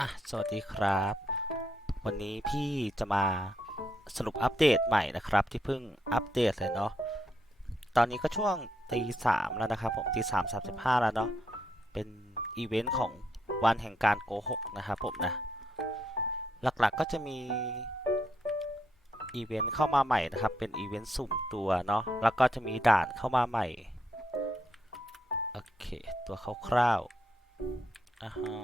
อะสวัสดีครับ วันนี้พี่จะมาสรุปอัปเดตใหม่นะครับ ที่เพิ่งอัปเดตเลยเนาะตอนนี้ก็ช่วงตีสามแล้วนะครับผมตีสามสามสิบห้าแล้วเนาะเป็นอีเวนต์ของวันแห่งการโกหกนะครับผมนะ หลักๆก็จะมีอีเวนต์เข้ามาใหม่นะครับ เป็นอีเวนต์สุ่มตัวเนาะแล้วก็จะมีด่านเข้ามาใหม่โอเค ตัวคร่าวๆอ่าฮะ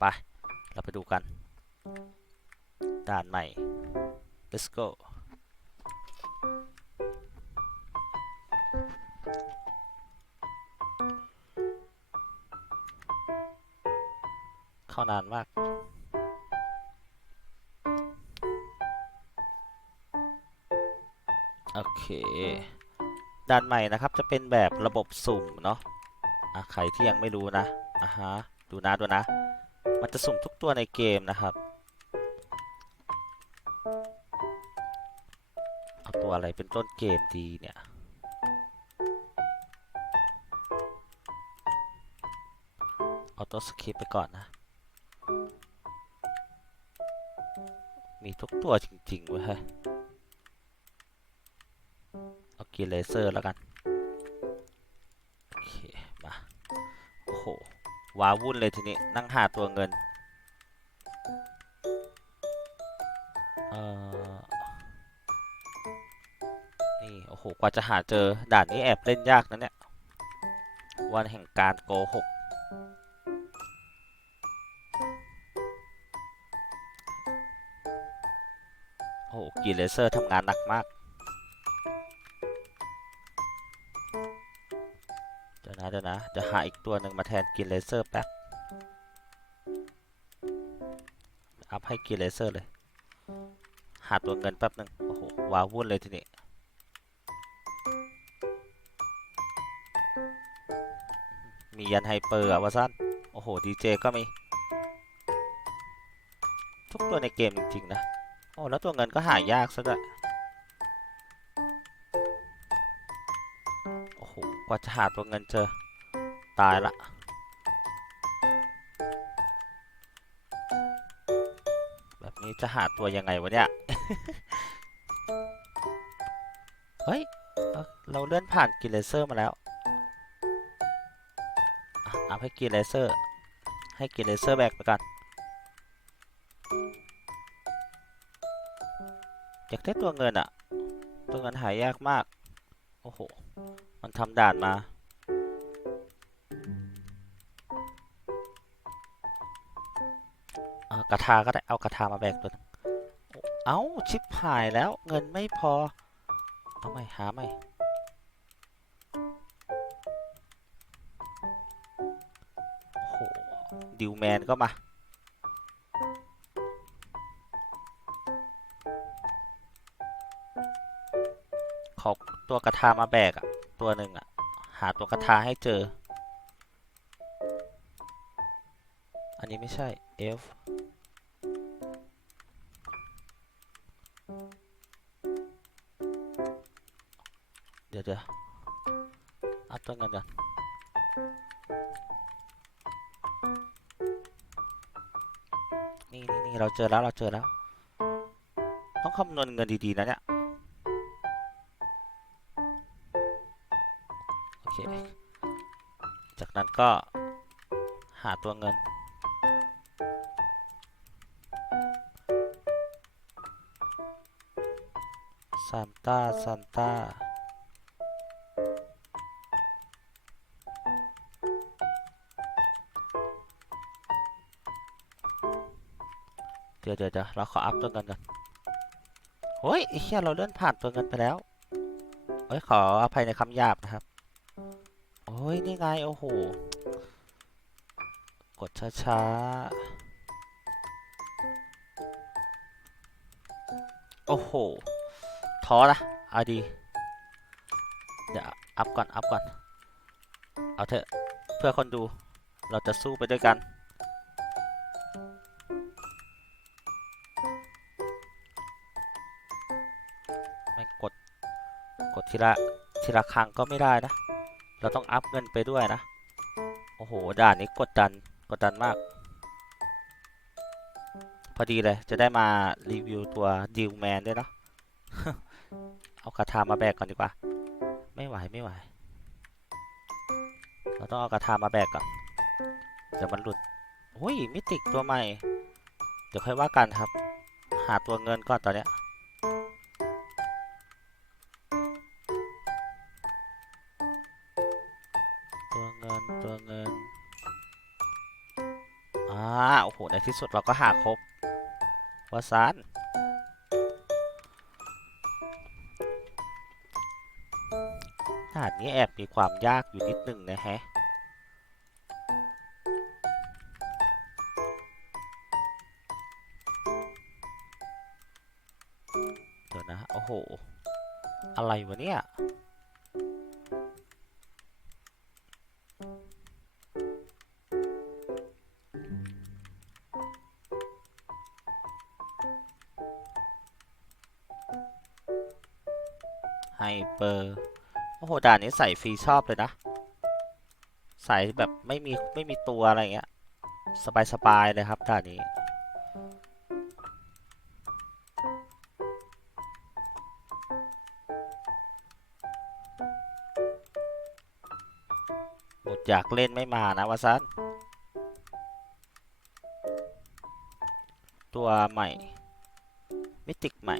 ไป เราไปดูกัน ด่านใหม่ let's go เข้านานมากโอเคด่านใหม่นะครับจะเป็นแบบระบบสุ่มเนาะอะใครที่ยังไม่รู้นะอะฮะดูนะดูนะ มันจะสุ่มทุกตัวในเกมนะครับ เอาตัวอะไรเป็นต้นเกมดีเนี่ย เอาตัวสคริปไปก่อนนะ มีทุกตัวจริงๆเว้ยเฮ้ยเอากีเลเซอร์แล้วกัน ว้าวุ่นเลยทีนี้ นั่งหาตัวเงิน เออนี่ โอ้โห กว่าจะหาเจอ ด่านนี้แอบเล่นยากนะเนี่ย วันแห่งการโกหก โอ้โหกีเลเซอร์ทำงานหนักมาก เดี๋ยวนะเดี๋ยวนะ จะหาอีกตัวหนึ่งมาแทนกินเลเซอร์แป๊บ อัพให้กินเลเซอร์เลย หาตัวเงินแป๊บหนึ่งโอ้โหว้าวุ่นเลยทีนี้มียันไฮเปอร์อะวะสั้นโอ้โหดีเจก็มี ทุกตัวในเกมจริง ๆ นะ โอ้ แล้วตัวเงินก็หายากซะด้วยโอ้โห กว่าจะหาตัวเงินเจอ ตายละแบบนี้จะหาตัวยังไงวะเนี่ย เฮ้ยเเราเลื่อนผ่านกิเลเซอร์มาแล้วอะอัพให้กิเลเซอร์ ให้กิเลเซอร์แบกไปก่อนอยากได้ตัวเงินอะตัวเงินหายากมาก โอ้โห มันทำด่านมา กระทาก็ได้เอากระทามาแบกตัวหนึงเอ้าชิปหายแล้วเงินไม่พอเอาใหม่หาใหม่โอ้โหดิวแมนก็มาขอตัวกระทามาแบกอะตัวหนึ่งอะหาตัวกระทาให้เจอ อันนี้ไม่ใช่เดี๋ยวเดี๋ยวอัพตัวเงินก่อนนี่นี่นี่เราเจอแล้วเราเจอแล้ว ต้องคำนวณเงินดีๆนะเนี่ยโอเคจากนั้นก็หาตัวเงิน ซานต้าซานต้า ดี๋ยวเดี๋ยวเดี๋ยวเราขออัพตัวเงินก่อนโอ้ยไอ้เหี้ยเราเลื่อนผ่านตัวเงินไปแล้วเอ้ยขออภัยในคำหยาบนะครับโอ้ยนี่ไงโอ้โหกดช้าๆโอ้โหท้อละเอาดีเดี๋ยวอัพก่อนอัพก่อนเอาเถอะเพื่อคนดูเราจะสู้ไปด้วยกัน ทีละทีละครั้งก็ไม่ได้นะ เราต้องอัพเงินไปด้วยนะ โอ้โห ด่านนี้กดดัน กดดันมาก พอดีเลย จะได้มารีวิวตัวดิวแมนด้วยเนาะ เอากระทามาแบกก่อนดีกว่า ไม่ไหวไม่ไหว เราต้องเอากระทามาแบกก่อนเดี๋ยวมันหลุดอุ้ยมิติกตัวใหม่ เดี๋ยวค่อยว่ากันครับ หาตัวเงินก่อนตอนเนี้ย หในที่สุดเราก็หาครบวาซานด่านนี้แอบมีความยากอยู่นิดนึงนะฮะเดี๋ยวนะ โอ้โห อะไรวะเนี่ย เปอร์ โอ้โห ด่านนี้ใส่ฟรีชอบเลยนะ ใส่แบบไม่มีไม่มีตัวอะไรเงี้ย สบายๆเลยครับด่านนี้ หมดอยากเล่นไม่มานะวะซันตัวใหม่ มิติกใหม่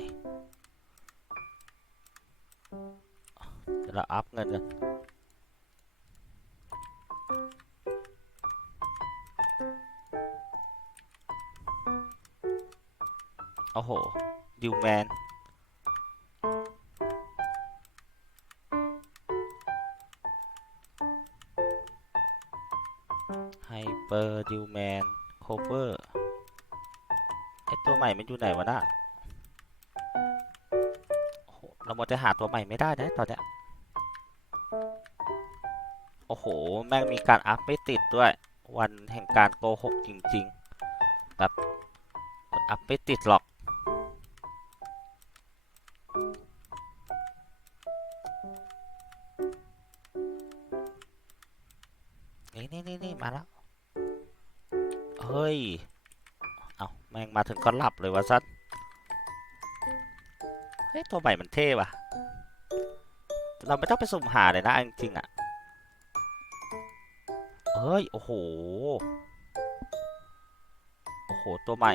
ดี๋ยวเราอัพเงินกันโอ้โหดิวแมนไฮเปอร์ดิวแมนโคเวอร์ไอตัวใหม่มันอยู่ไหนวะน่ะเราหมดจะหาตัวใหม่ไม่ได้นะตอนเนี้ย โอ้โห แม่งมีการอัพไม่ติดด้วย วันแห่งการโกหกจริงๆ แบบมันอัพไม่ติดหรอก นี่นี่นี่นี่มาแล้ว เฮ้ย เอาแม่งมาถึงก็หลับเลยวะซัดเฮ้ย ตัวใหม่มันเท่ว่ะ เราไม่ต้องไปสุ่มหาเลยนะจริงๆอะ เฮ้ย โอ้โห โอ้โห ตัวใหม่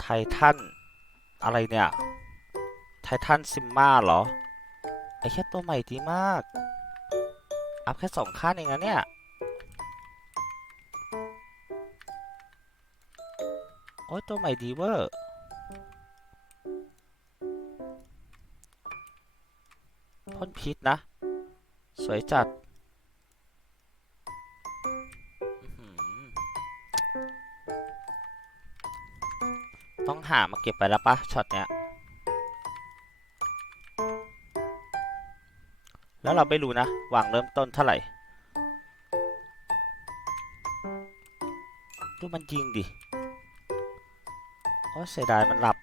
ไททัน อะไรเนี่ย ไททันซิมมาเหรอ ไอ้แค่ตัวใหม่ดีมาก อัพแค่สองขั้นเองนะเนี่ย โอ้ย ตัวใหม่ดีเวอร์พ่นพิษนะ สวยจัด ต้องหามาเก็บไปแล้วปะช็อตเนี้ย แล้วเราไม่รู้นะวางเริ่มต้นเท่าไหร่ ดูมันยิงดิ โอ้เสียดายมันหลับ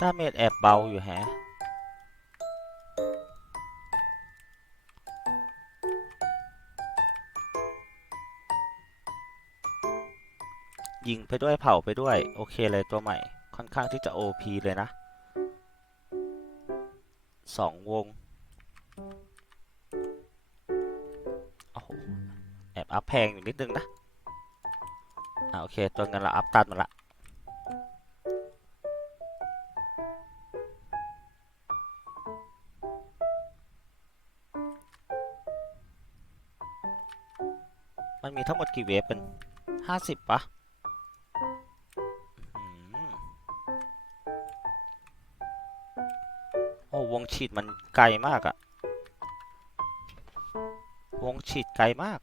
ดาเมจแอบเบาอยู่แฮะ ยิงไปด้วยเผาไปด้วย โอเคเลยตัวใหม่ค่อนข้างที่จะ OP เลยนะสองวงโอ้โหแอบอัพแพงอยู่นิดนึงนะอ่าโอเค ตัวเงินเราอัพตันมาละมันมีทั้งหมดกี่เวฟเป็นห้าสิบปะ โอ้วงฉีดมันไกลมากอะวงฉีดไกลมาก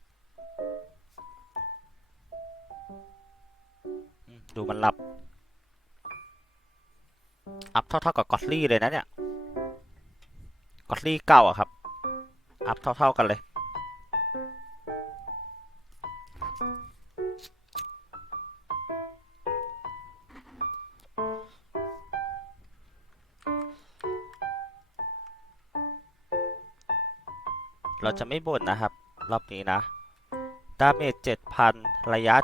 ดูมันหลับ อัพเท่าๆกับกอตลี่เลยนะเนี่ย กอตลี่เก่าอะครับ อัพเท่าๆกันเลย จะไม่บ่นนะครับ รอบนี้นะ ดาเมจ 7,000 ระยะ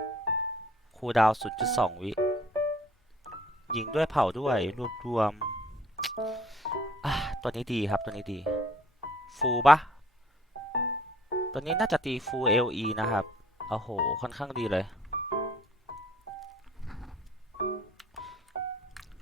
70 คูดาวน์0.2 วิยิงด้วยเผาด้วย รวมรวมอะตัวนี้ดีครับ ตัวนี้ดี ฟูลปะตัวนี้น่าจะตีฟูล LE นะครับ โอ้โห ค่อนข้างดีเลย